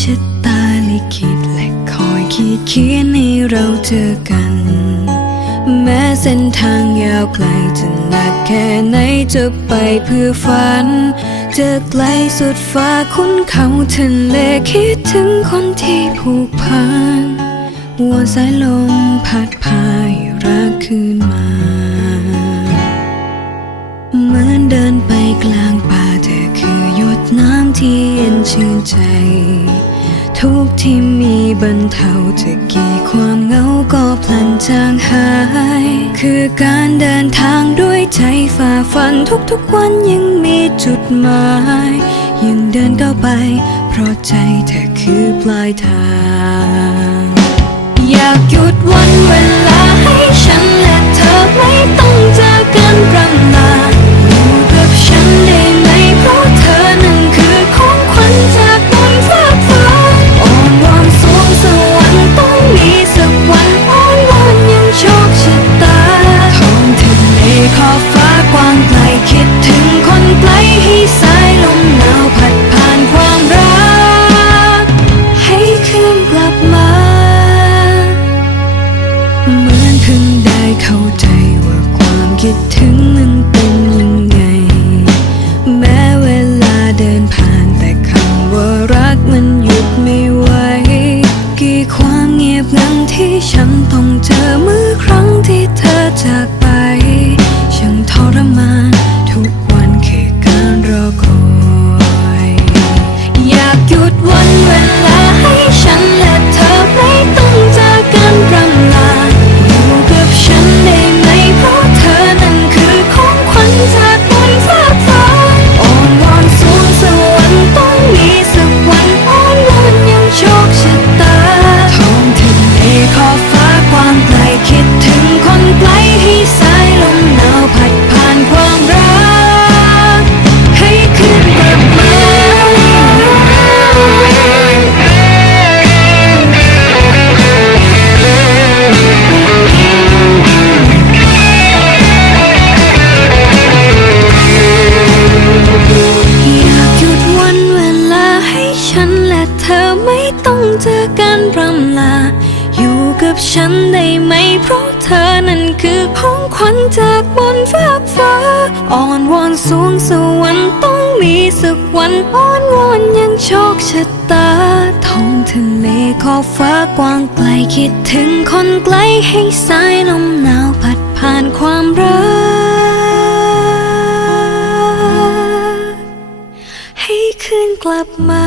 ชะตาลิขิตและคอยขีดเขียนให้เราเจอกัน แม้เส้นทางยาวไกลจะหนักแค่ไหนจะไปเพื่อฝันจะไกลสุดฟ้าคุ้นเขาทะเลคิดถึงคนที่ผูกพันวันสายลมพัดพาให้รักคืนมา เหมือนเดินไปกลางป่าเธอคือหยดน้ำที่เย็นชื่นใจ ทุกที่มีบรรเทาจะกี่ความเหงาก็พลันจางหาย คือการเดินทางด้วยใจฝ่าฟันทุกๆวันยังมีจุดหมาย ยังเดินก้าวไป เพราะใจเธอคือปลายทาง อยากหยุดวันเวลาให้ฉัน เข้าใจว่าความคิดถึงมันเป็นยังไง แม้เวลาเดินผ่านแต่คำว่ารักมันหยุดไม่ไหว กี่ความเงียบงันที่ฉันต้องเจอเมื่อครั้งที่เธอจาก กับฉันได้ไหม เพราะเธอนั้นคือของขวัญจากบนฟ้าฟ้าอ่อนวอนสูงสวรรค์ต้องมีสักวันอ้อนวอนยังโชคชะตาท้องทะเลขอบฟ้ากว้างไกลคิดถึงคนไกลให้สายลมหนาวพัดผ่านความรัก ให้คืนกลับมา